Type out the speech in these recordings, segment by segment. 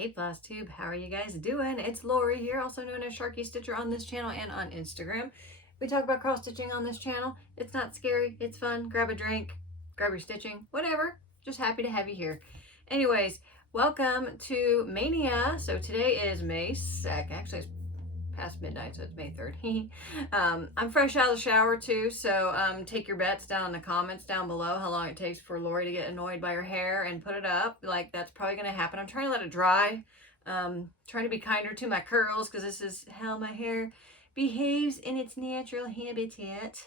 Hey Flosstube, how are you guys doing? It's Lori here, also known as Sharky Stitcher on this channel and on Instagram. We talk about cross stitching on this channel. It's not scary, it's fun. Grab a drink, grab your stitching, whatever. Just happy to have you here. Anyways, welcome to Mania. So today is May 2nd. Actually, it's past midnight, so it's May 3rd. I'm fresh out of the shower too, so take your bets down in the comments down below how long it takes for Lori to get annoyed by her hair and put it up. Like, that's probably going to happen. I'm trying to let it dry. Trying to be kinder to my curls because this is how my hair behaves in its natural habitat.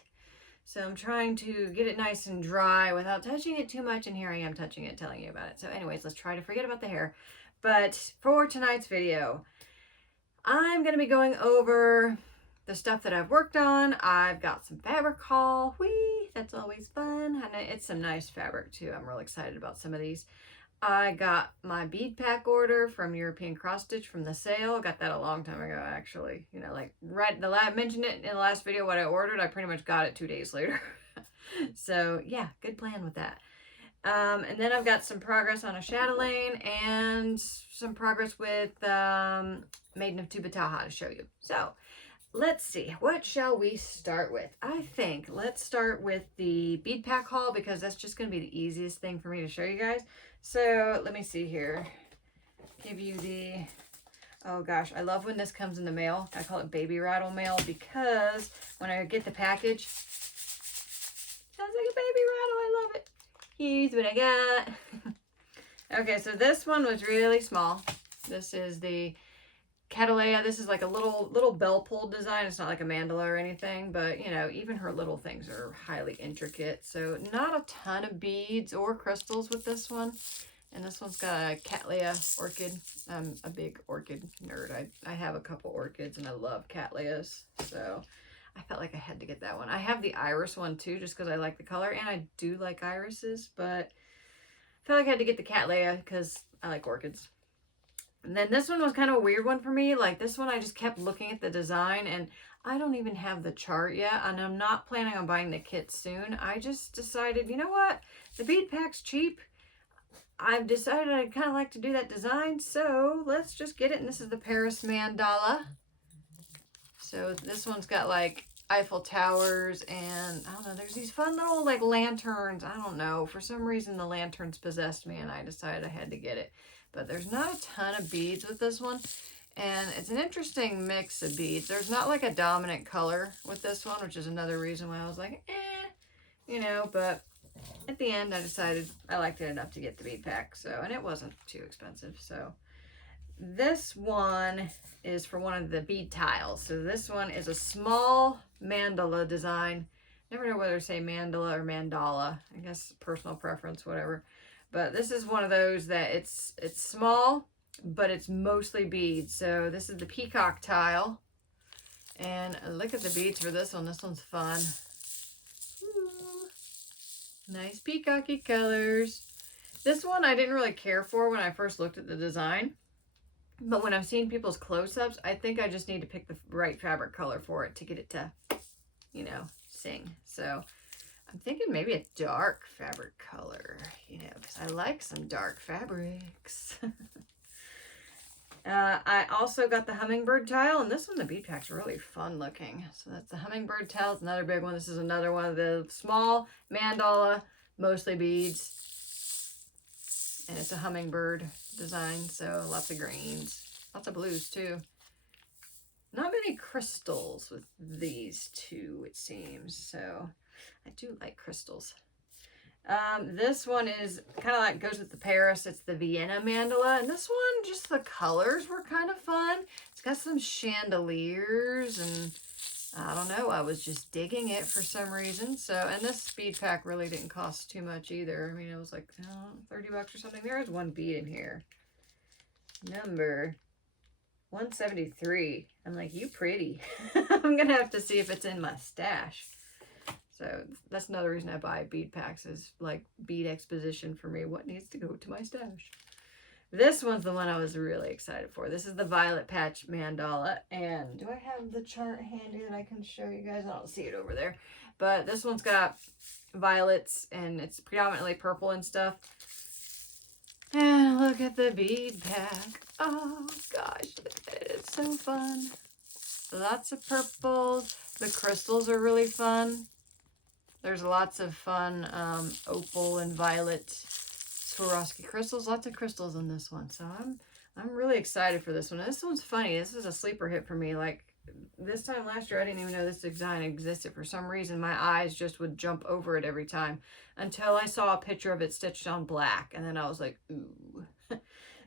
So I'm trying to get it nice and dry without touching it too much, and here I am touching it, telling you about it. So anyways, let's try to forget about the hair. But for tonight's video, I'm going to be going over the stuff that I've worked on. I've got some fabric haul. Whee! That's always fun. And it's some nice fabric too. I'm really excited about some of these. I got my bead pack order from European Cross Stitch from the sale. I got that a long time ago, actually. You know, like I mentioned it in the last video what I ordered. I pretty much got it 2 days later. So yeah, good plan with that. And then I've got some progress on a chatelaine and some progress with Maiden of Tubataha to show you. So let's see, what shall we start with? I think let's start with the bead pack haul because that's just going to be the easiest thing for me to show you guys. So let me see here. Give you the, oh gosh, I love when this comes in the mail. I call it baby rattle mail because when I get the package, sounds like a baby rattle. I love it. Here's what I got. Okay, so this one was really small. This is the Cattleya. This is like a little bell pull design. It's not like a mandala or anything, but you know, even her little things are highly intricate. So not a ton of beads or crystals with this one. And this one's got a Cattleya orchid. I'm a big orchid nerd. I have a couple orchids and I love Cattleyas. So I felt like I had to get that one. I have the iris one too, just because I like the color, and I do like irises, but I felt like I had to get the Cattleya because I like orchids. And then this one was kind of a weird one for me. Like this one, I just kept looking at the design, and I don't even have the chart yet, and I'm not planning on buying the kit soon. I just decided, you know what? The bead pack's cheap. I've decided I'd kind of like to do that design, so let's just get it. And this is the Paris mandala. So this one's got like Eiffel Towers and I don't know, there's these fun little like lanterns. I don't know, for some reason the lanterns possessed me and I decided I had to get it. But there's not a ton of beads with this one, and it's an interesting mix of beads. There's not like a dominant color with this one, which is another reason why I was like, you know, but at the end I decided I liked it enough to get the bead pack. So, and it wasn't too expensive. So this one is for one of the bead tiles. So this one is a small mandala design. Never know whether to say mandala or mandala. I guess personal preference, whatever. But this is one of those that it's small, but it's mostly beads. So this is the Peacock tile. And look at the beads for this one. This one's fun. Ooh, nice peacocky colors. This one I didn't really care for when I first looked at the design. But when I've seen people's close-ups, I think I just need to pick the right fabric color for it to get it to, you know, sing. So I'm thinking maybe a dark fabric color, you know, because I like some dark fabrics. I also got the hummingbird tile, and this one, the bead pack's really fun looking. So that's the hummingbird tile. It's another big one. This is another one of the small mandala, mostly beads. And it's a hummingbird design, so lots of greens, lots of blues too. Not many crystals with these two, it seems, so I do like crystals. This one is kind of like goes with the Paris. It's the Vienna mandala, and this one, just the colors were kind of fun. It's got some chandeliers, and I don't know, I was just digging it for some reason. So, and this bead pack really didn't cost too much either. I mean, it was like 30 bucks or something. There is one bead in here. Number 173. I'm like, you pretty. I'm going to have to see if it's in my stash. So that's another reason I buy bead packs, is like bead exposition for me. What needs to go to my stash? This one's the one I was really excited for. This is the Violet Patch mandala. And do I have the chart handy that I can show you guys? I don't see it over there. But this one's got violets, and it's predominantly purple and stuff. And look at the bead pack. Oh gosh, look at it. It's so fun. Lots of purples. The crystals are really fun. There's lots of fun opal and violet Swarovski crystals. Lots of crystals in this one. So I'm really excited for this one. This one's funny. This is a sleeper hit for me. Like this time last year, I didn't even know this design existed. For some reason, my eyes just would jump over it every time until I saw a picture of it stitched on black. And then I was like, ooh.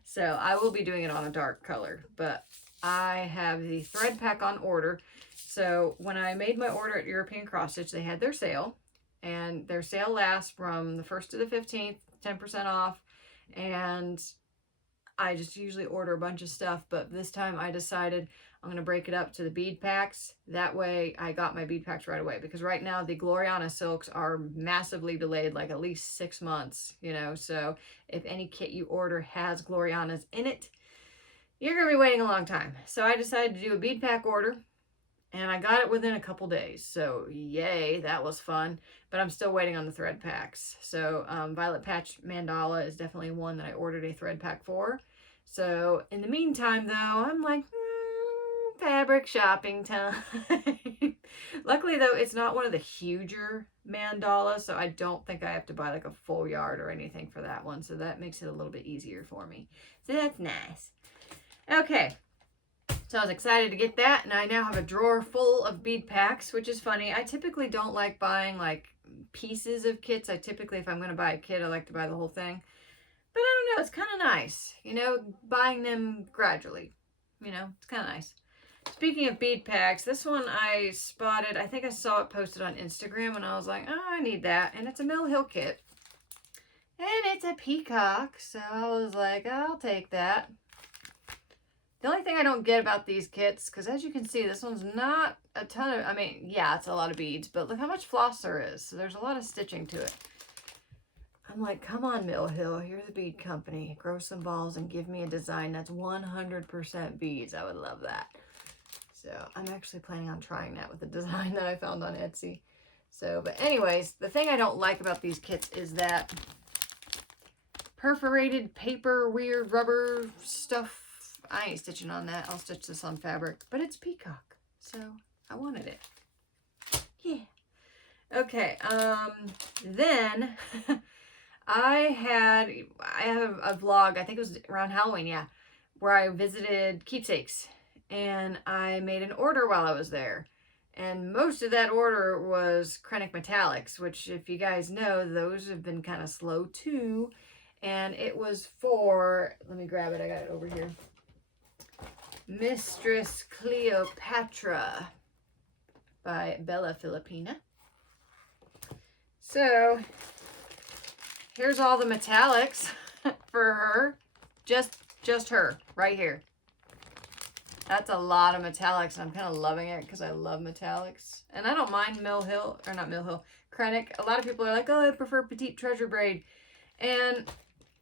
So I will be doing it on a dark color, but I have the thread pack on order. So when I made my order at European Cross Stitch, they had their sale, and their sale lasts from the 1st to the 15th, 10% off. And I just usually order a bunch of stuff, but this time I decided I'm going to break it up to the bead packs. That way I got my bead packs right away, because right now the Gloriana silks are massively delayed, like at least 6 months, you know. So if any kit you order has Glorianas in it, you're going to be waiting a long time. So I decided to do a bead pack order, and I got it within a couple days. So yay, that was fun. But I'm still waiting on the thread packs. So Violet Patch Mandala is definitely one that I ordered a thread pack for. So in the meantime, though, I'm like, fabric shopping time. Luckily, though, it's not one of the huger mandalas, so I don't think I have to buy like a full yard or anything for that one. So that makes it a little bit easier for me. So that's nice. Okay. So I was excited to get that, and I now have a drawer full of bead packs, which is funny. I typically don't like buying like pieces of kits. I typically, if I'm going to buy a kit, I like to buy the whole thing. But I don't know, it's kind of nice, you know, buying them gradually. You know, it's kind of nice. Speaking of bead packs, this one I spotted, I think I saw it posted on Instagram, and I was like, oh, I need that. And it's a Mill Hill kit. And it's a peacock, so I was like, I'll take that. The only thing I don't get about these kits, because as you can see, this one's not a ton of, I mean, yeah, it's a lot of beads, but look how much floss there is. So there's a lot of stitching to it. I'm like, come on, Mill Hill, you're the bead company. Grow some balls and give me a design that's 100% beads. I would love that. So I'm actually planning on trying that with a design that I found on Etsy. So, but anyways, the thing I don't like about these kits is that perforated paper, weird rubber stuff. I ain't stitching on that. I'll stitch this on fabric, but it's peacock, so I wanted it. Yeah. Okay. Then I have a vlog. I think it was around Halloween, yeah, where I visited Keepsakes, and I made an order while I was there. And most of that order was Krennic Metallics, which, if you guys know, those have been kind of slow too. And it was for, let me grab it. I got it over here. Mistress Cleopatra by Bella Filipina. So here's all the metallics for her. Just her right here. That's a lot of metallics, and I'm kind of loving it because I love metallics. And I don't mind Krennic. A lot of people are like, oh, I prefer Petite Treasure Braid. And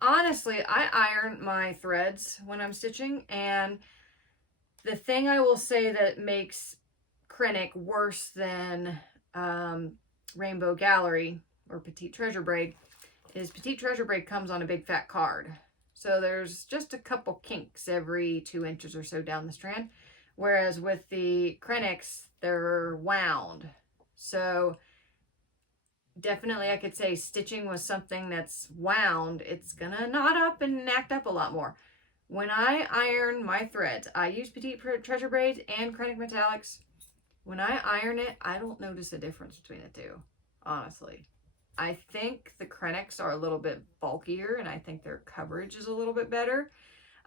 honestly, I iron my threads when I'm stitching, and the thing I will say that makes Krennic worse than Rainbow Gallery or Petite Treasure Braid is Petite Treasure Braid comes on a big fat card. So there's just a couple kinks every 2 inches or so down the strand. Whereas with the Krennics, they're wound. So definitely I could say stitching with something that's wound, it's gonna knot up and act up a lot more. When I iron my threads, I use Petite Treasure Braids and Krennic Metallics. When I iron it, I don't notice a difference between the two, honestly. I think the Krennics are a little bit bulkier, and I think their coverage is a little bit better.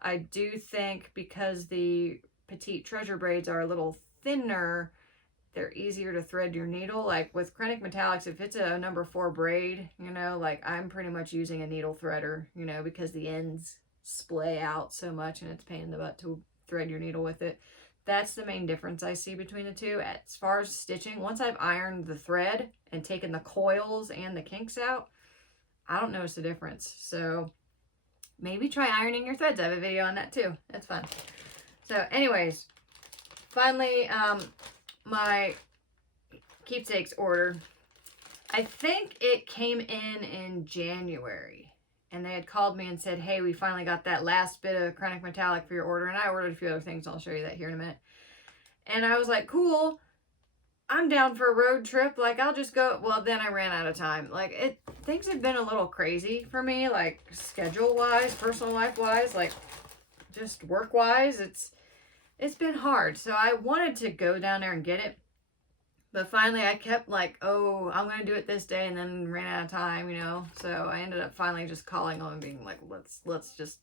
I do think because the Petite Treasure Braids are a little thinner, they're easier to thread your needle. Like with Krennic Metallics, if it's a number 4 braid, you know, like I'm pretty much using a needle threader, you know, because the ends splay out so much and it's a pain in the butt to thread your needle with it. That's the main difference I see between the two. As far as stitching, once I've ironed the thread and taken the coils and the kinks out, I don't notice a difference. So maybe try ironing your threads. I have a video on that too. That's fun. So anyways, finally, my Keepsakes order, I think it came in January. and they had called me and said, hey, we finally got that last bit of acrylic metallic for your order. And I ordered a few other things. I'll show you that here in a minute. And I was like, cool, I'm down for a road trip. Like, I'll just go. Well, then I ran out of time. Like, things have been a little crazy for me, like schedule-wise, personal life-wise, like just work-wise. It's been hard. So I wanted to go down there and get it. But finally, I kept like, oh, I'm going to do it this day, and then ran out of time, you know. So I ended up finally just calling them and being like, let's just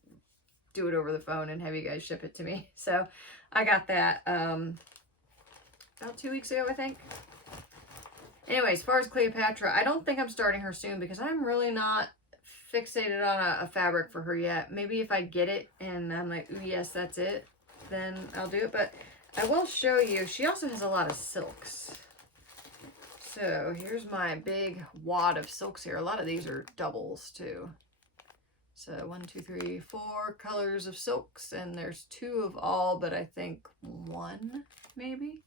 do it over the phone and have you guys ship it to me. So I got that about 2 weeks ago, I think. Anyway, as far as Cleopatra, I don't think I'm starting her soon because I'm really not fixated on a fabric for her yet. Maybe if I get it and I'm like, ooh, yes, that's it, then I'll do it. But I will show you, she also has a lot of silks. So here's my big wad of silks here. A lot of these are doubles too. So 1, 2, 3, 4 colors of silks, and there's 2 of all, but I think 1 maybe.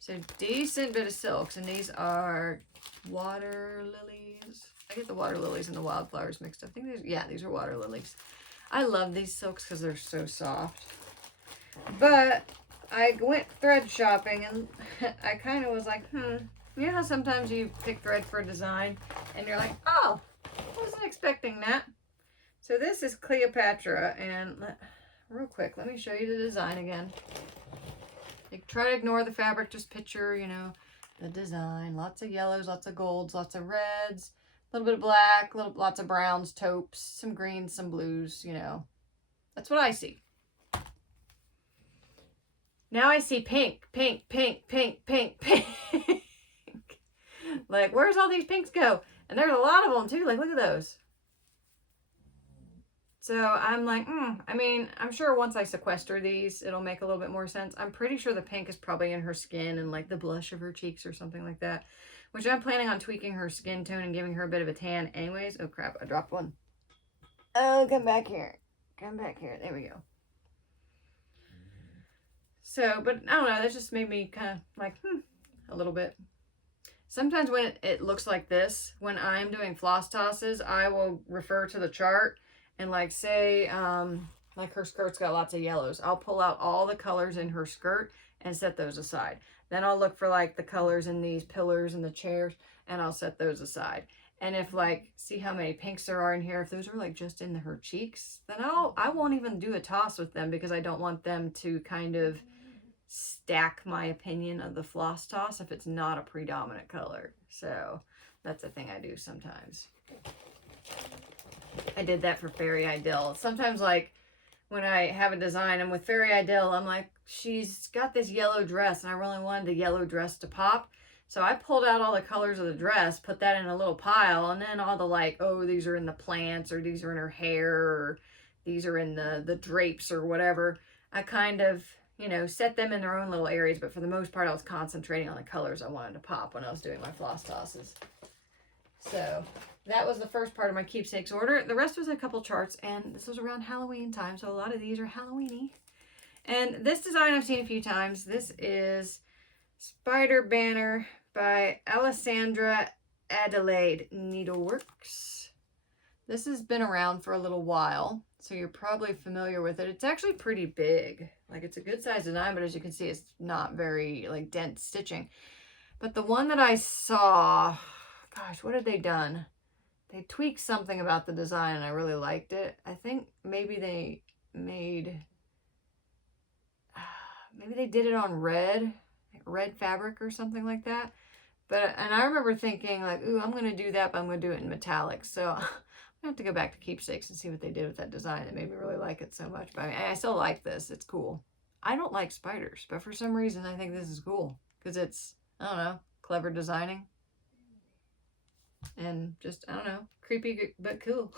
So decent bit of silks, and these are water lilies. I get the water lilies and the wildflowers mixed up. I think these are water lilies. I love these silks because they're so soft. But I went thread shopping, and I kind of was like, you know how sometimes you pick thread for a design and you're like, oh, wasn't expecting that. So this is Cleopatra, and real quick, let me show you the design again. You try to ignore the fabric, just picture, you know, the design. Lots of yellows, lots of golds, lots of reds, a little bit of black, lots of browns, taupes, some greens, some blues, you know. That's what I see. Now I see pink, pink, pink, pink, pink, pink. Like, where's all these pinks go? And there's a lot of them too. Like, look at those. So I'm like, I mean, I'm sure once I sequester these, it'll make a little bit more sense. I'm pretty sure the pink is probably in her skin and like the blush of her cheeks or something like that, which I'm planning on tweaking her skin tone and giving her a bit of a tan anyways. Oh crap, I dropped one. Oh, come back here. Come back here. There we go. So, but I don't know, that just made me kind of like, a little bit. Sometimes when it looks like this, when I'm doing floss tosses, I will refer to the chart and like say, like her skirt's got lots of yellows. I'll pull out all the colors in her skirt and set those aside. Then I'll look for like the colors in these pillars and the chairs, and I'll set those aside. And if like, see how many pinks there are in here, if those are like just in her cheeks, then I won't even do a toss with them because I don't want them to kind of stack my opinion of the floss toss if it's not a predominant color. So that's a thing I do sometimes. I did that for Fairy Idyll. Sometimes like when I have a design and with Fairy Idyll, I'm like, she's got this yellow dress and I really wanted the yellow dress to pop. So I pulled out all the colors of the dress, put that in a little pile, and then all the like, oh, these are in the plants, or these are in her hair, or these are in the drapes or whatever. I kind of, you know, set them in their own little areas, but for the most part, I was concentrating on the colors I wanted to pop when I was doing my floss tosses. So that was the first part of my Keepsakes order. The rest was a couple charts, and this was around Halloween time, so a lot of these are Halloween-y. And this design I've seen a few times. This is Spider Banner by Alessandra Adelaide Needleworks. This has been around for a little while, so you're probably familiar with it. It's actually pretty big. Like, it's a good size design, but as you can see, it's not very like dense stitching. But the one that I saw, gosh, what had they done? They tweaked something about the design and I really liked it. I think maybe they made, maybe they did it on red fabric or something like that. But, and I remember thinking like, ooh, I'm going to do that, but I'm going to do it in metallic. So I'm going to have to go back to Keepsakes and see what they did with that design. It made me really like it so much. But I mean, I still like this. It's cool. I don't like spiders, but for some reason I think this is cool because it's, I don't know, clever designing. And just, I don't know, creepy but cool.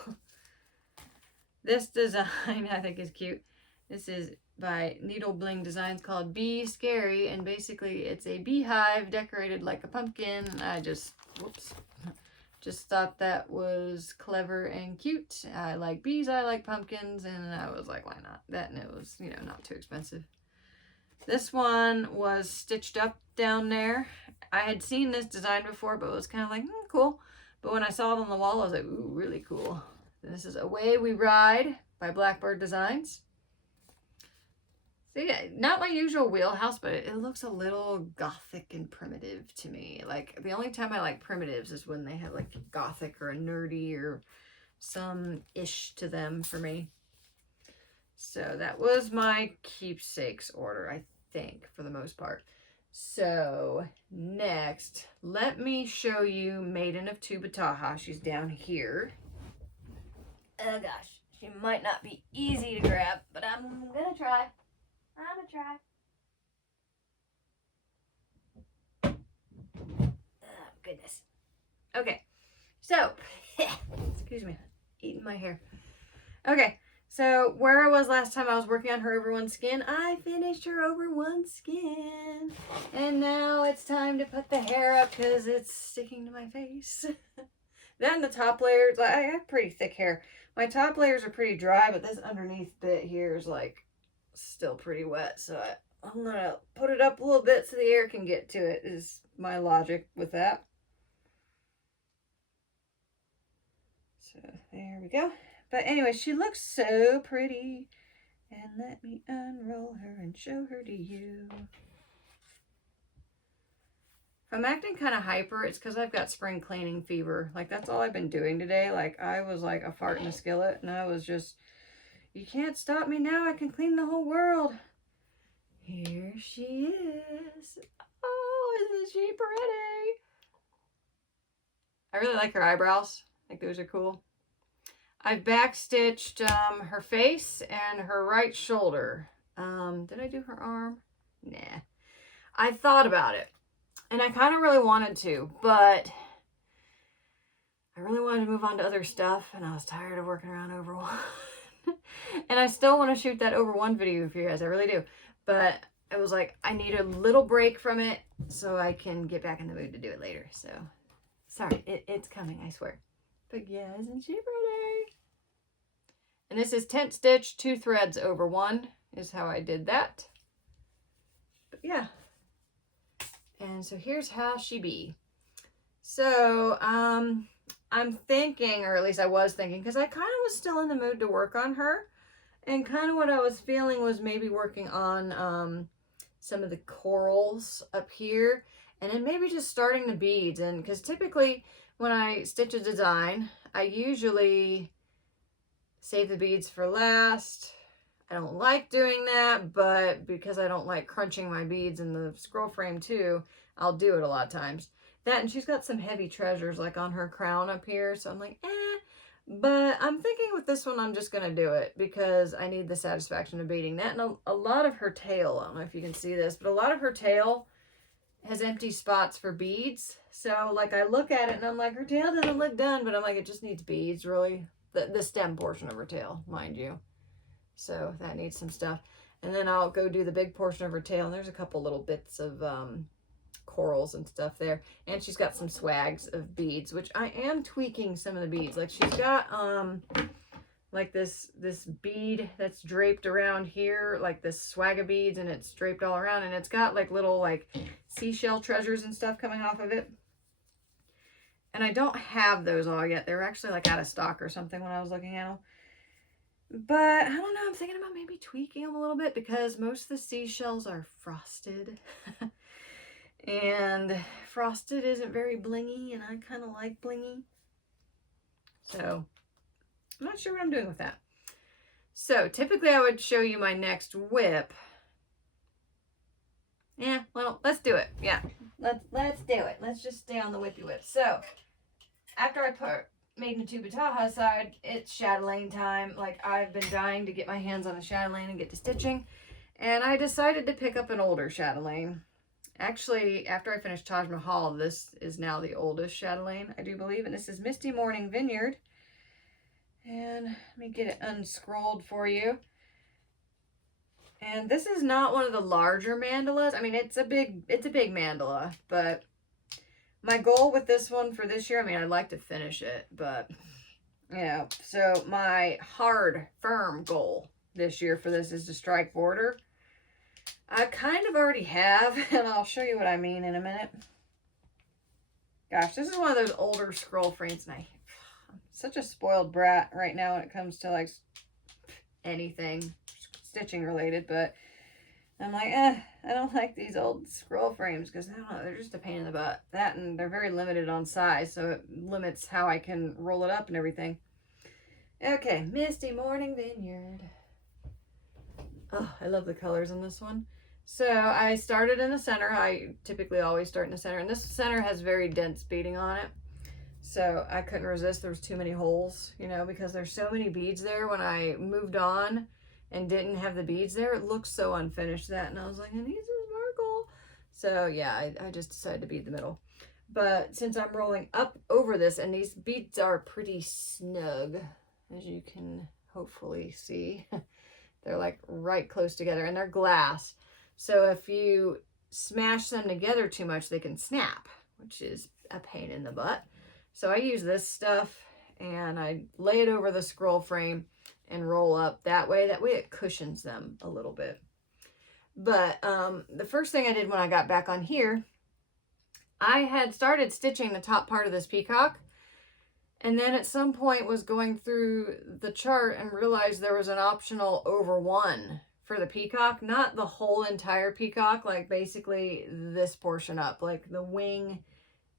This design I think is cute. This is by Needle Bling Designs called Be Scary, and basically it's a beehive decorated like a pumpkin. And I just, whoops, just thought that was clever and cute. I like bees, I like pumpkins, and I was like, why not? That, and it was, you know, not too expensive. This one was stitched up down there. I had seen this design before, but it was kind of like, cool. But when I saw it on the wall, I was like, ooh, really cool. This is Away We Ride by Blackbird Designs. So yeah, not my usual wheelhouse, but it looks a little gothic and primitive to me. Like, the only time I like primitives is when they have like gothic or a nerdy or some ish to them for me. So that was my Keepsakes order, I think, for the most part. So next, let me show you Maiden of Tubataha. She's down here. Oh gosh, she might not be easy to grab, but I'm gonna try. Oh, goodness. Okay, so, excuse me, eating my hair. Okay, so where I was last time I was working on her over one skin, I finished her over one skin. And now it's time to put the hair up because it's sticking to my face. Then the top layers, I have pretty thick hair. My top layers are pretty dry, but this underneath bit here is like still pretty wet. So I'm gonna put it up a little bit so the air can get to it, is my logic with that. So there we go. But anyway, she looks so pretty. And let me unroll her and show her to you. If I'm acting kind of hyper, it's because I've got spring cleaning fever. Like, that's all I've been doing today. Like, I was like a fart in a skillet, and I was just, you can't stop me now. I can clean the whole world. Here she is. Oh, isn't she pretty? I really like her eyebrows. I think those are cool. I've backstitched her face and her right shoulder. Did I do her arm? Nah. I thought about it. And I kind of really wanted to, but I really wanted to move on to other stuff, and I was tired of working around over one. And I still want to shoot that over one video for you guys, I really do. But I was like, I need a little break from it so I can get back in the mood to do it later. So, sorry, it's coming, I swear. But yeah, isn't she pretty? And this is tent stitch, 2 threads over 1 is how I did that. But yeah. And so here's how she be. So, I'm thinking, or at least I was thinking, because I kind of was still in the mood to work on her. And kind of what I was feeling was maybe working on some of the corals up here. And then maybe just starting the beads. And because typically when I stitch a design, I usually save the beads for last. I don't like doing that, but because I don't like crunching my beads in the scroll frame too, I'll do it a lot of times. That, and she's got some heavy treasures like on her crown up here, so I'm like, But I'm thinking with this one, I'm just going to do it because I need the satisfaction of beading that. And a lot of her tail, I don't know if you can see this, but a lot of her tail has empty spots for beads. So like I look at it and I'm like, her tail doesn't look done, but I'm like, it just needs beads really. The stem portion of her tail, mind you. So that needs some stuff. And then I'll go do the big portion of her tail. And there's a couple little bits of corals and stuff there. And she's got some swags of beads, which I am tweaking some of the beads. Like she's got like this bead that's draped around here, like this swag of beads, and it's draped all around. And it's got like little like seashell treasures and stuff coming off of it. And I don't have those all yet. They're actually like out of stock or something when I was looking at them. But I don't know, I'm thinking about maybe tweaking them a little bit because most of the seashells are frosted. And frosted isn't very blingy, and I kind of like blingy. So I'm not sure what I'm doing with that. So typically I would show you my next whip. Yeah, well, let's do it. Yeah, let's do it. Let's just stay on the whippy whip. So after I put Maiden of Tubataha aside, it's chatelaine time. Like, I've been dying to get my hands on a chatelaine and get to stitching. And I decided to pick up an older chatelaine. Actually, after I finished Taj Mahal, this is now the oldest chatelaine, I do believe. And this is Misty Morning Vineyard. And let me get it unscrolled for you. And this is not one of the larger mandalas. I mean, it's a big mandala, but my goal with this one for this year, I mean, I'd like to finish it, but, you know, so my hard, firm goal this year for this is to strike border. I kind of already have, and I'll show you what I mean in a minute. Gosh, this is one of those older scroll frames, and I'm such a spoiled brat right now when it comes to like anything stitching related, but I'm like, I don't like these old scroll frames because I don't know, they're just a pain in the butt. That, and they're very limited on size, so it limits how I can roll it up and everything. Okay, Misty Morning Vineyard. Oh, I love the colors in this one. So I started in the center. I typically always start in the center, and this center has very dense beading on it. So I couldn't resist. There was too many holes, you know, because there's so many beads there. When I moved on and didn't have the beads there, it looked so unfinished that, and I was like, I need some sparkle. So yeah, I just decided to bead the middle. But since I'm rolling up over this, and these beads are pretty snug, as you can hopefully see, they're like right close together, and they're glass. So if you smash them together too much, they can snap, which is a pain in the butt. So I use this stuff and I lay it over the scroll frame and roll up that way. That way it cushions them a little bit. But the first thing I did when I got back on here, I had started stitching the top part of this peacock, and then at some point was going through the chart and realized there was an optional over 1 for the peacock, not the whole entire peacock, like basically this portion up, like the wing,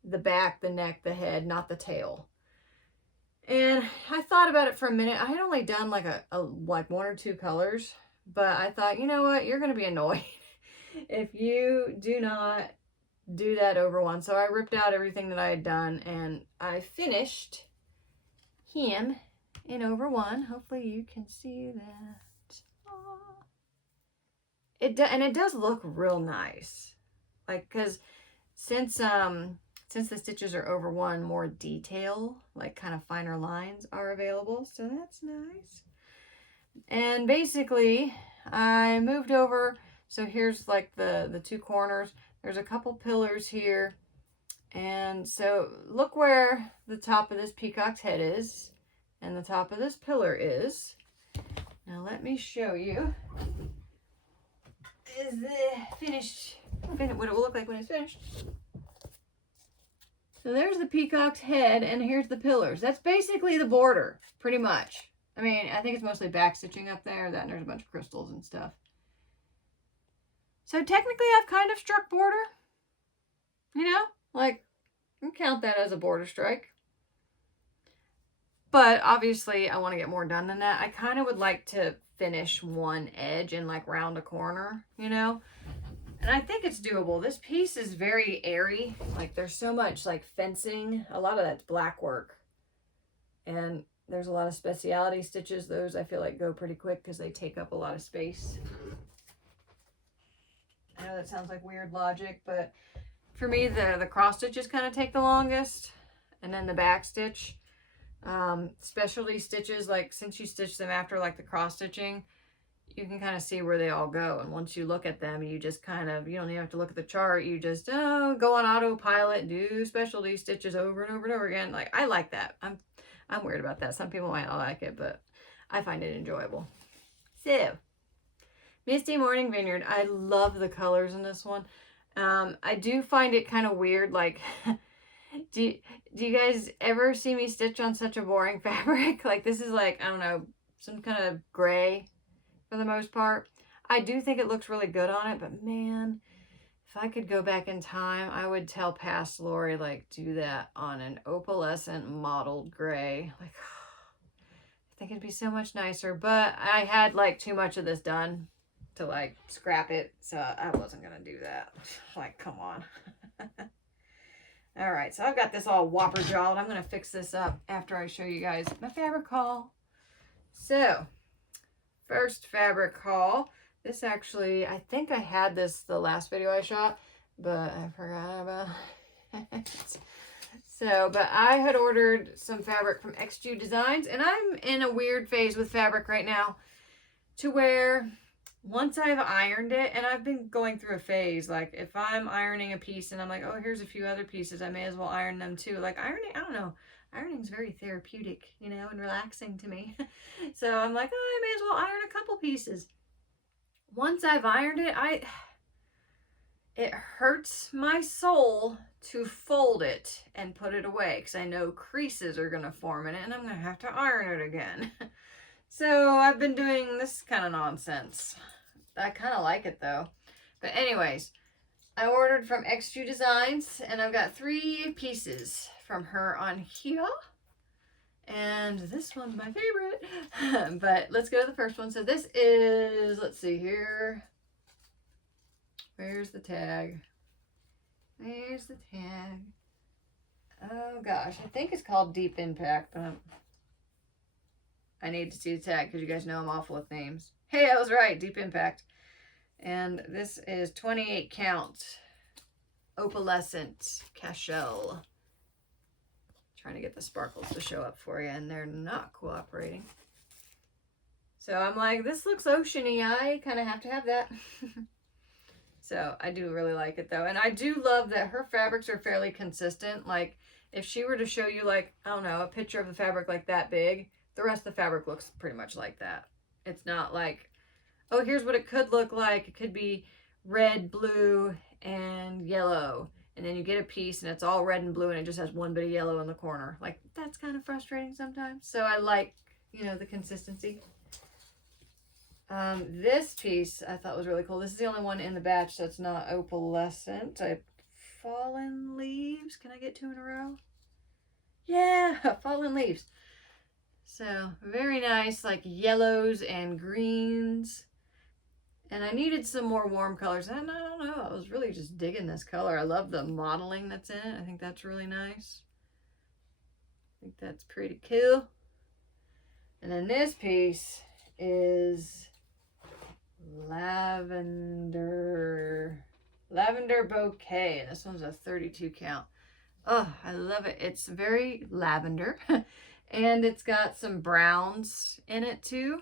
the back, the neck, the head, not the tail. And I thought about it for a minute. I had only done like like 1 or 2 colors, but I thought, you know what, you're going to be annoyed if you do not do that over 1. So I ripped out everything that I had done and I finished him in over 1. Hopefully you can see that. Aww. It does look real nice, like, because since the stitches are over 1, more detail, like kind of finer lines, are available, so that's nice. And basically I moved over, so here's like the 2 corners. There's a couple pillars here, and so look where the top of this peacock's head is and the top of this pillar is. Now let me show you. Is the finished what it will look like when it's finished. So there's the peacock's head, and here's the pillars. That's basically the border, pretty much. I mean, I think it's mostly back stitching up there, and there's a bunch of crystals and stuff. So technically I've kind of struck border, you know, like, you can count that as a border strike. But obviously I want to get more done than that. I kind of would like to finish one edge and like round a corner, you know, and I think it's doable. This piece is very airy. Like, there's so much like fencing. A lot of that's black work, and there's a lot of specialty stitches. Those I feel like go pretty quick because they take up a lot of space. I know that sounds like weird logic, but for me, the cross stitches kind of take the longest, and then the back stitch. Specialty stitches, like, since you stitch them after like the cross stitching, you can kind of see where they all go, and once you look at them, you just kind of, you don't even have to look at the chart. You just go on autopilot, do specialty stitches over and over and over again. Like, I like that. I'm weird about that. Some people might not like it, but I find it enjoyable. So Misty Morning Vineyard, I love the colors in this one. I do find it kind of weird, like do you guys ever see me stitch on such a boring fabric? Like, this is like, I don't know, some kind of gray for the most part. I do think it looks really good on it, but man, if I could go back in time, I would tell past Lori, like, do that on an opalescent mottled gray. Like, I think it'd be so much nicer, but I had like too much of this done to like scrap it, so I wasn't gonna do that. Like, come on. All right, so I've got this all whopper jawed. I'm gonna fix this up after I show you guys my fabric haul. So first fabric haul, this actually, I think I had this the last video I shot, but I forgot about it. So, but I had ordered some fabric from XG Designs, and I'm in a weird phase with fabric right now to where once I've ironed it, and I've been going through a phase, like if I'm ironing a piece and I'm like, oh, here's a few other pieces, I may as well iron them too. Like, ironing, I don't know, ironing's very therapeutic, you know, and relaxing to me. So I'm like, oh, I may as well iron a couple pieces. Once I've ironed it, it hurts my soul to fold it and put it away because I know creases are going to form in it and I'm going to have to iron it again. So I've been doing this kind of nonsense. I kind of like it though. But anyways, I ordered from XU Designs and I've got 3 pieces from her on here. And this one's my favorite. But let's go to the first one. So this is, let's see here. Where's the tag? There's the tag. Oh gosh, I think it's called Deep Impact, but I need to see the tag because you guys know I'm awful with names. Hey, I was right, Deep Impact. And this is 28 count opalescent cashel. Trying to get the sparkles to show up for you, and they're not cooperating. So I'm like, this looks oceany. I kind of have to have that. So I do really like it though. And I do love that her fabrics are fairly consistent. Like if she were to show you like, I don't know, a picture of the fabric like that big, the rest of the fabric looks pretty much like that. It's not like, oh, here's what it could look like. It could be red, blue, and yellow. And then you get a piece and it's all red and blue and it just has one bit of yellow in the corner. Like that's kind of frustrating sometimes. So I like, you know, the consistency. This piece I thought was really cool. This is the only one in the batch that's not opalescent. Fallen Leaves. Can I get 2 in a row? Yeah, Fallen Leaves. So very nice, like yellows and greens. And I needed some more warm colors. And I don't know, I was really just digging this color. I love the modeling that's in it. I think that's really nice. I think that's pretty cool. And then this piece is lavender bouquet, and this one's a 32 count. Oh, I love it. It's very lavender and it's got some browns in it too,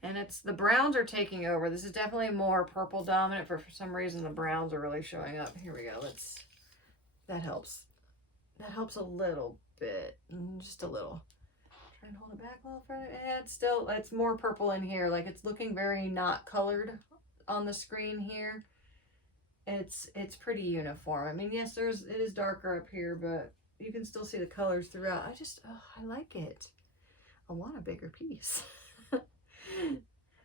and the browns are taking over. This is definitely more purple dominant. For some reason the browns are really showing up. Here we go. That helps a little bit, just a little. Try and hold it back a little further. It's more purple in here. Like it's looking very not colored on the screen here. It's pretty uniform. I mean, yes, it is darker up here, but you can still see the colors throughout. I like it. I want a bigger piece.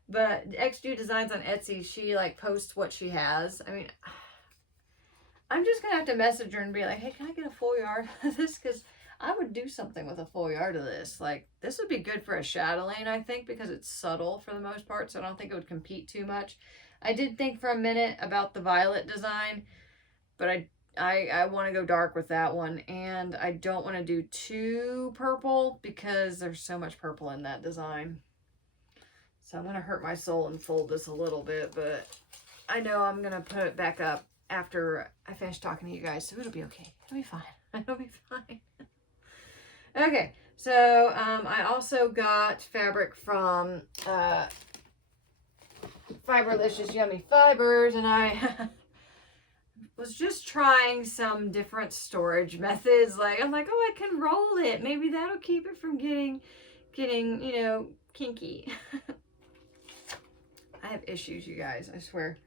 But XU Designs on Etsy, she like posts what she has. I mean, I'm just gonna have to message her and be like, hey, can I get a full yard of this? Because I would do something with a full yard of this. Like, this would be good for a chatelaine, I think, because it's subtle for the most part, so I don't think it would compete too much. I did think for a minute about the violet design, but I want to go dark with that one, and I don't want to do too purple because there's so much purple in that design. So I'm going to hurt my soul and fold this a little bit, but I know I'm going to put it back up after I finish talking to you guys, so it'll be okay. It'll be fine. It'll be fine. Okay, so I also got fabric from Fiberlicious Yummy Fibers, and I was just trying some different storage methods. Like, I'm like, oh, I can roll it. Maybe that'll keep it from getting, you know, kinky. I have issues, you guys, I swear.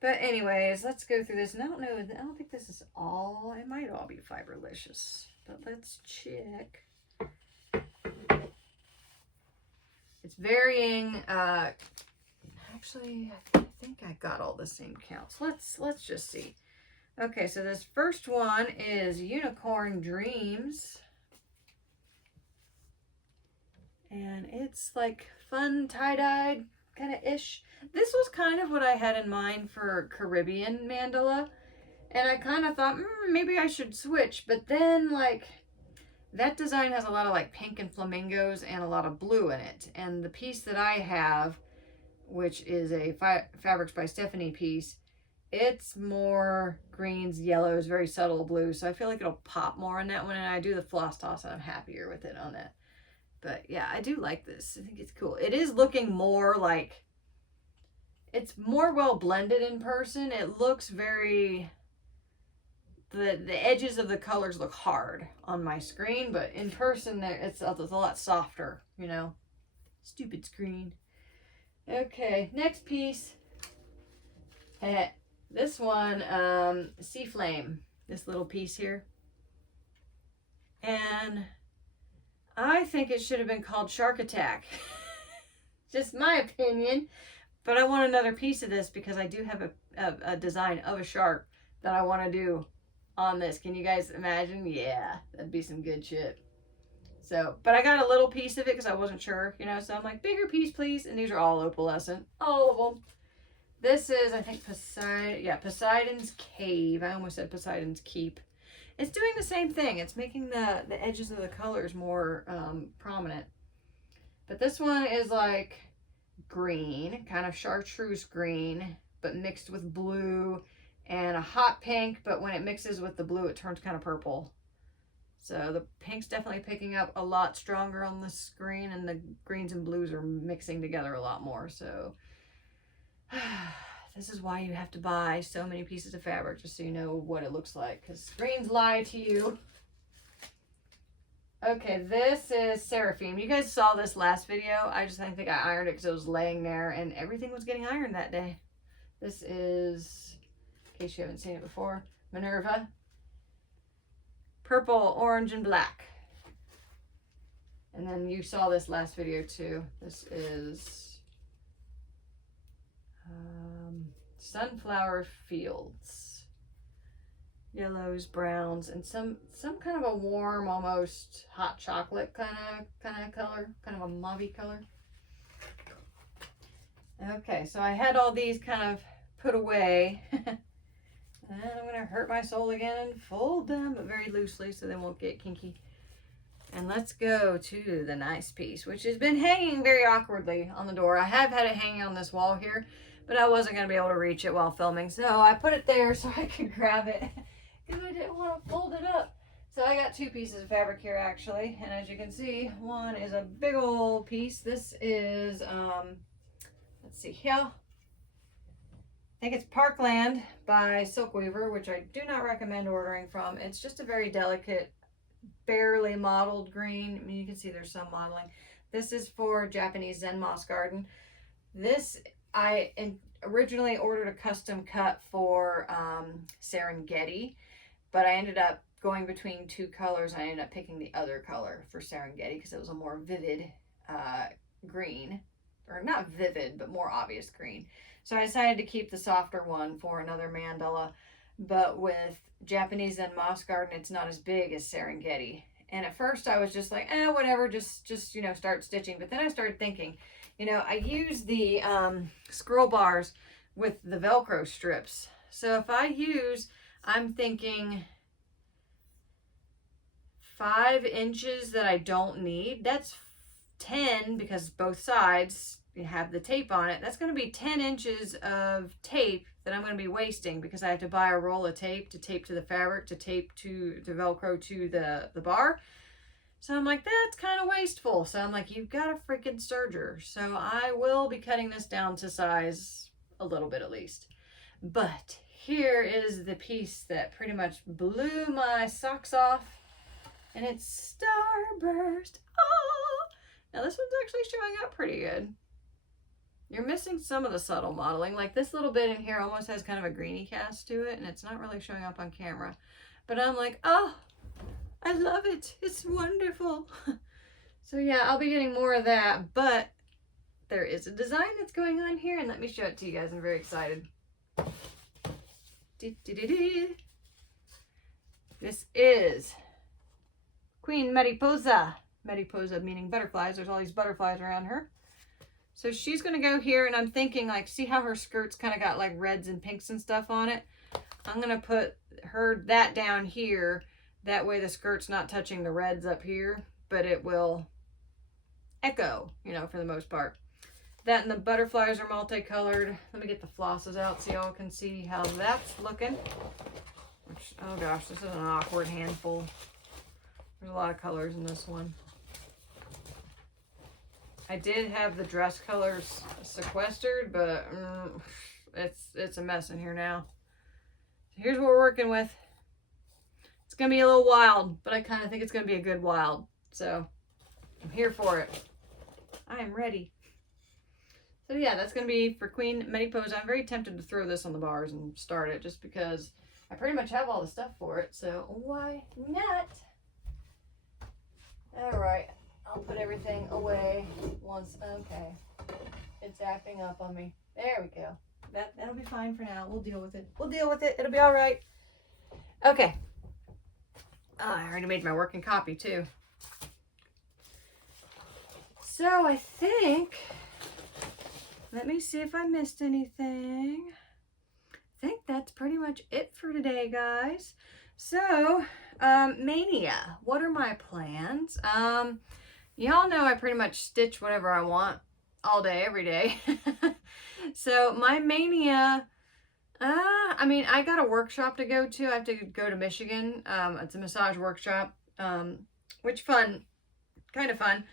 But anyways, let's go through this. And I don't think this is all. It might all be Fiberlicious. But let's check. It's varying. Actually, I think I got all the same counts. Let's just see. Okay, so this first one is Unicorn Dreams. And it's like fun tie-dyed kind of ish. This was kind of what I had in mind for Caribbean mandala. And I kind of thought, maybe I should switch. But then, like, that design has a lot of, like, pink and flamingos and a lot of blue in it. And the piece that I have, which is a Fabrics by Stephanie piece, it's more greens, yellows, very subtle blue. So I feel like it'll pop more on that one. And I do the floss toss, and I'm happier with it on that. But, yeah, I do like this. I think it's cool. It is looking more like... It's more well blended in person. It looks very... The edges of the colors look hard on my screen, but in person it's a lot softer, you know. Stupid screen. Okay, next piece. This one, Sea Flame, this little piece here. And I think it should have been called Shark Attack. Just my opinion. But I want another piece of this because I do have a design of a shark that I want to do on this. Can you guys imagine? Yeah, that'd be some good shit. So, but I got a little piece of it because I wasn't sure, you know, so I'm like, bigger piece, please. And these are all opalescent, all of them. This is, I think, Poseidon's Cave. I almost said Poseidon's Keep. It's doing the same thing. It's making the edges of the colors more prominent. But this one is like green, kind of chartreuse green, but mixed with blue, and a hot pink, but when it mixes with the blue, it turns kind of purple. So the pink's definitely picking up a lot stronger on the screen, and the greens and blues are mixing together a lot more. So this is why you have to buy so many pieces of fabric, just so you know what it looks like, because screens lie to you. Okay, this is Seraphim. You guys saw this last video. I just didn't think I ironed it because it was laying there and everything was getting ironed that day. This is, in case you haven't seen it before, Minerva. Purple, orange, and black. And then you saw this last video too. This is Sunflower Fields. Yellows, browns, and some kind of a warm, almost hot chocolate kind of color, kind of a mauve color. Okay, so I had all these kind of put away. And I'm going to hurt my sole again and fold them, but very loosely so they won't get kinky. And let's go to the nice piece, which has been hanging very awkwardly on the door. I have had it hanging on this wall here, but I wasn't going to be able to reach it while filming. So I put it there so I could grab it because I didn't want to fold it up. So I got two pieces of fabric here actually. And as you can see, one is a big old piece. This is, let's see here. I think it's Parkland by Silkweaver, which I do not recommend ordering from. It's just a very delicate, barely modeled green. I mean, you can see there's some modeling. This is for Japanese Zen Moss Garden. This, I originally ordered a custom cut for Serengeti, but I ended up going between two colors. I ended up picking the other color for Serengeti because it was a more vivid green. Or not vivid, but more obvious green. So I decided to keep the softer one for another mandala. But with Japanese Zen Moss Garden, it's not as big as Serengeti. And at first I was just like, whatever, just you know, start stitching. But then I started thinking, you know, I use the scroll bars with the Velcro strips. So if I use, I'm thinking 5 inches that I don't need, that's 10 because both sides have the tape on it. That's going to be 10 inches of tape that I'm going to be wasting because I have to buy a roll of tape to the fabric, to tape to the Velcro to the bar. So I'm like, that's kind of wasteful. So I'm like, you've got a freaking serger. So I will be cutting this down to size a little bit at least. But here is the piece that pretty much blew my socks off. And it's Starburst. Oh! Now this one's actually showing up pretty good. You're missing some of the subtle modeling. Like this little bit in here almost has kind of a greeny cast to it, and it's not really showing up on camera. But I'm like, oh, I love it. It's wonderful. So yeah, I'll be getting more of that, but there is a design that's going on here, and let me show it to you guys. I'm very excited. This is Queen Mariposa. Mariposa meaning butterflies. There's all these butterflies around her. So she's going to go here, and I'm thinking, like, see how her skirt's kind of got like reds and pinks and stuff on it? I'm going to put that down here. That way the skirt's not touching the reds up here, but it will echo, you know, for the most part. That and the butterflies are multicolored. Let me get the flosses out so y'all can see how that's looking. Which, oh gosh, this is an awkward handful. There's a lot of colors in this one. I did have the dress colors sequestered, but it's a mess in here now. So here's what we're working with. It's going to be a little wild, but I kind of think it's going to be a good wild. So I'm here for it. I am ready. So yeah, that's going to be for Queen Medi Pose. I'm very tempted to throw this on the bars and start it just because I pretty much have all the stuff for it. So why not? All right, I'll put everything away once. Okay, it's acting up on me. There we go. That'll be fine for now. We'll deal with it. We'll deal with it. It'll be all right. Okay. Oh, I already made my working copy too. So I think, let me see if I missed anything. I think that's pretty much it for today, guys. So, Mania, what are my plans? Y'all know I pretty much stitch whatever I want all day, every day. So my Mania, I mean, I got a workshop to go to. I have to go to Michigan. It's a massage workshop, which fun, kind of fun.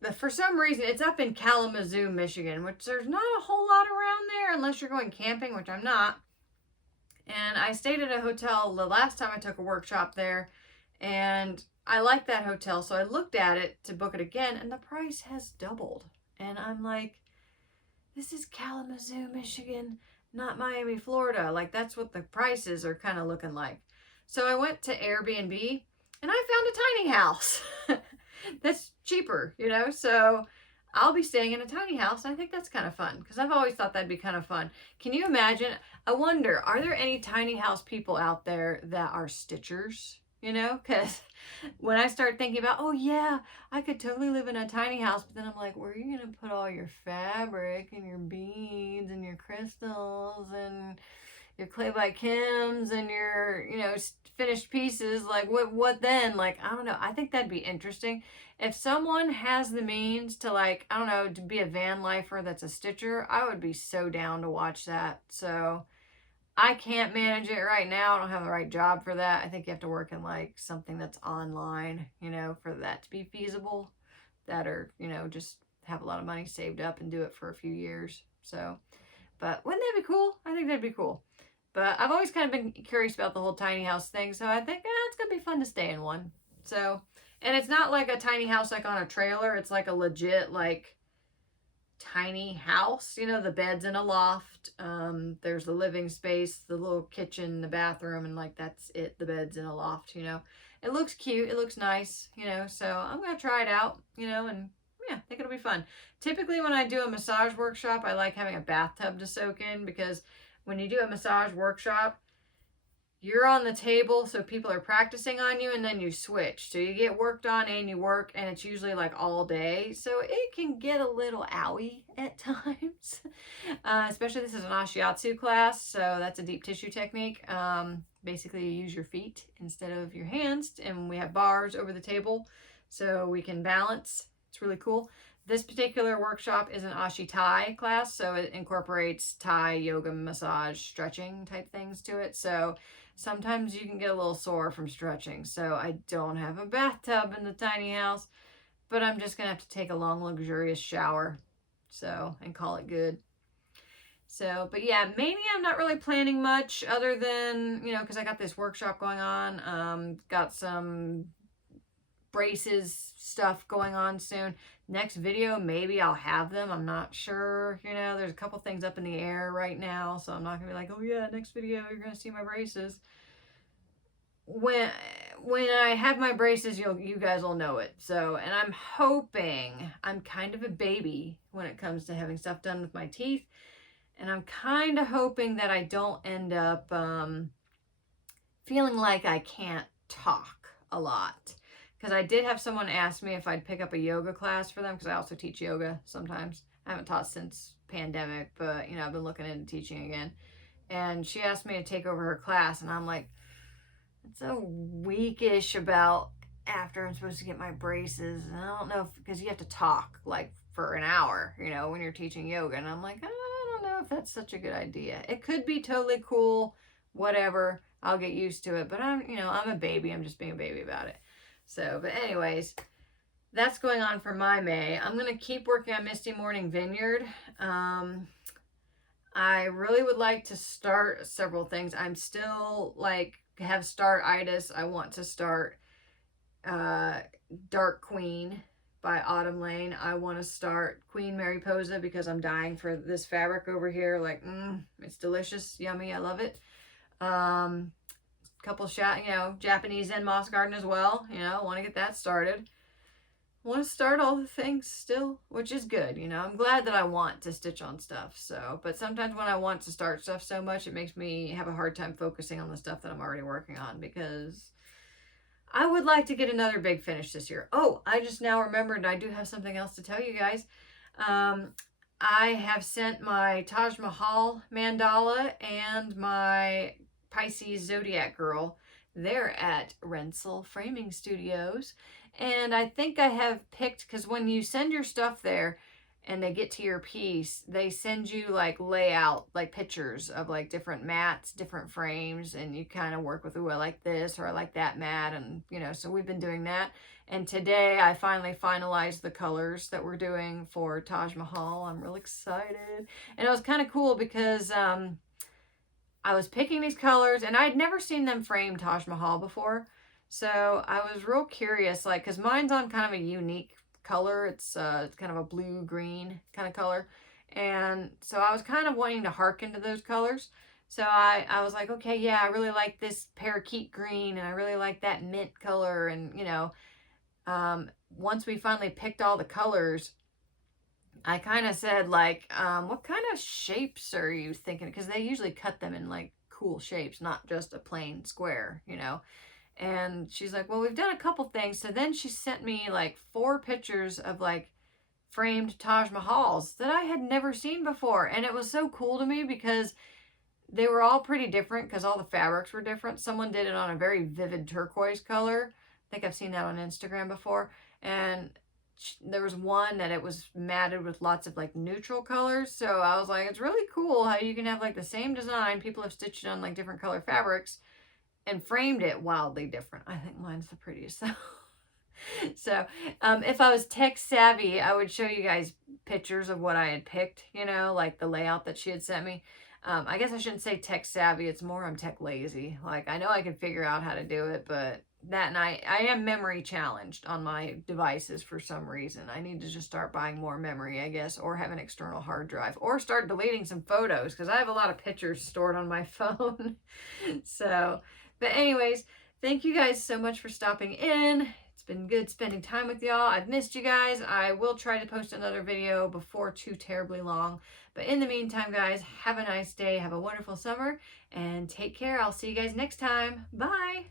But for some reason, it's up in Kalamazoo, Michigan, which there's not a whole lot around there unless you're going camping, which I'm not. And I stayed at a hotel the last time I took a workshop there, and I liked that hotel, so I looked at it to book it again, and the price has doubled. And I'm like, this is Kalamazoo, Michigan, not Miami, Florida. Like, that's what the prices are kind of looking like. So I went to Airbnb, and I found a tiny house that's cheaper, you know? So I'll be staying in a tiny house. I think that's kind of fun because I've always thought that'd be kind of fun. Can you imagine? I wonder, are there any tiny house people out there that are stitchers? You know, because when I start thinking about, oh yeah, I could totally live in a tiny house, but then I'm like, where are you going to put all your fabric and your beads and your crystals and your clay by Kim's and your, you know, finished pieces? Like, what then? Like, I don't know. I think that'd be interesting. If someone has the means to, like, I don't know, to be a van lifer that's a stitcher, I would be so down to watch that. So I can't manage it right now. I don't have the right job for that. I think you have to work in like something that's online, you know, for that to be feasible. That, or, you know, just have a lot of money saved up and do it for a few years. So, but wouldn't that be cool? I think that'd be cool. But I've always kind of been curious about the whole tiny house thing. So I think it's going to be fun to stay in one. So, and it's not like a tiny house like on a trailer. It's like a legit, like, tiny house. You know, the bed's in a loft. There's the living space, the little kitchen, the bathroom, and like that's it. The bed's in a loft, you know. It looks cute. It looks nice, you know. So I'm going to try it out, you know, and yeah, I think it'll be fun. Typically when I do a massage workshop, I like having a bathtub to soak in because when you do a massage workshop, you're on the table, so people are practicing on you, and then you switch. So you get worked on and you work, and it's usually like all day. So it can get a little owie at times. Especially this is an Ashiatsu class, so that's a deep tissue technique. Basically, you use your feet instead of your hands, and we have bars over the table so we can balance. It's really cool. This particular workshop is an Ashi Thai class, so it incorporates Thai, yoga, massage, stretching type things to it. So sometimes you can get a little sore from stretching. So I don't have a bathtub in the tiny house, but I'm just going to have to take a long, luxurious shower. So, and call it good. So, but yeah, maybe I'm not really planning much other than, you know, because I got this workshop going on. Got some braces stuff going on soon. Next video, maybe I'll have them. I'm not sure. You know, there's a couple things up in the air right now, so I'm not gonna be like, oh yeah, next video you're gonna see my braces. When I have my braces, you guys will know it. So, and I'm hoping, I'm kind of a baby when it comes to having stuff done with my teeth, and I'm kind of hoping that I don't end up feeling like I can't talk a lot. Because I did have someone ask me if I'd pick up a yoga class for them, because I also teach yoga sometimes. I haven't taught since pandemic, but, you know, I've been looking into teaching again. And she asked me to take over her class, and I'm like, it's so weakish about after I'm supposed to get my braces. And I don't know if, because you have to talk like for an hour, you know, when you're teaching yoga. And I'm like, I don't know if that's such a good idea. It could be totally cool, whatever. I'll get used to it. But I'm a baby. I'm just being a baby about it. So, but anyways, that's going on for my May. I'm going to keep working on Misty Morning Vineyard. I really would like to start several things. I'm still like have start-itis. I want to start Dark Queen by Autumn Lane. I want to start Queen Mariposa because I'm dying for this fabric over here. Like, it's delicious, yummy, I love it. Couple shot, Japanese Zen Moss Garden as well. Want to get that started. Want to start all the things still, which is good. I'm glad that I want to stitch on stuff. So, but sometimes when I want to start stuff so much, it makes me have a hard time focusing on the stuff that I'm already working on, because I would like to get another big finish this year. Oh, I just now remembered I do have something else to tell you guys. I have sent my Taj Mahal mandala and my Pisces Zodiac Girl. They're at Rensselaer Framing Studios. And I think I have picked, because when you send your stuff there and they get to your piece, they send you like layout, like pictures of like different mats, different frames, and you kind of work with, ooh, I like this or I like that mat. And, so we've been doing that. And today I finally finalized the colors that we're doing for Taj Mahal. I'm real excited. And it was kind of cool because I was picking these colors and I'd never seen them frame Taj Mahal before. So I was real curious, like, because mine's on kind of a unique color. It's kind of a blue-green kind of color. And so I was kind of wanting to hearken to those colors. So I was like, okay, yeah, I really like this parakeet green and I really like that mint color. And, once we finally picked all the colors, I kind of said, like, what kind of shapes are you thinking? Because they usually cut them in, like, cool shapes, not just a plain square, And she's like, well, we've done a couple things. So then she sent me, like, 4 pictures of, like, framed Taj Mahals that I had never seen before. And it was so cool to me because they were all pretty different because all the fabrics were different. Someone did it on a very vivid turquoise color. I think I've seen that on Instagram before. And there was one that it was matted with lots of like neutral colors. So I was like, it's really cool how you can have like the same design. People have stitched it on like different color fabrics and framed it wildly different. I think mine's the prettiest. So if I was tech savvy, I would show you guys pictures of what I had picked, like the layout that she had sent me. I guess I shouldn't say tech savvy. It's more I'm tech lazy. Like, I know I could figure out how to do it, but that night I am memory challenged on my devices for some reason. I need to just start buying more memory, I guess, or have an external hard drive, or start deleting some photos because I have a lot of pictures stored on my phone. So, but anyways, thank you guys so much for stopping in. It's been good spending time with y'all. I've missed you guys. I will try to post another video before too terribly long. But in the meantime, guys, have a nice day. Have a wonderful summer and take care. I'll see you guys next time. Bye.